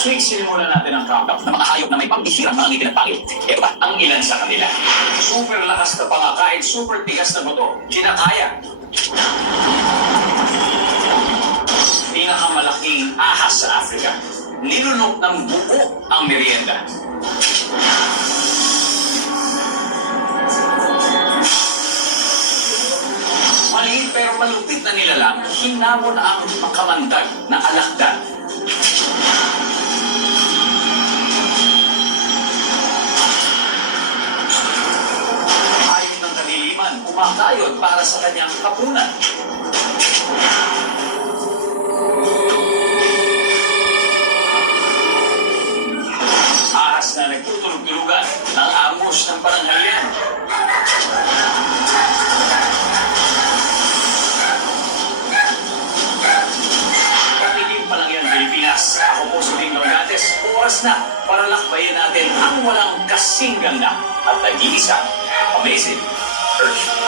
Week, sinimulan natin ang countdown ng mga hayop na may pambihirang mga ngiti ng pangit. Ito ba ang ilan sa kanila? Super lakas na pangakain, super tigas na buto. Kinakaya. Pinakamalaking ahas sa Africa. Nilunok ng buo ang merienda. Maliit pero malupit na nilalang, hinamon ang makamandag na alakdan. Ayon ng kadiliman, kumakayod para sa kanyang kapunan. Ahas na nagtutulog-tulugan ng amos ng pananghalian. Ako po si Ding Norgantes. Oras na para lakbayin natin ang walang kasing ganda at nag-iisa, amazing Earth.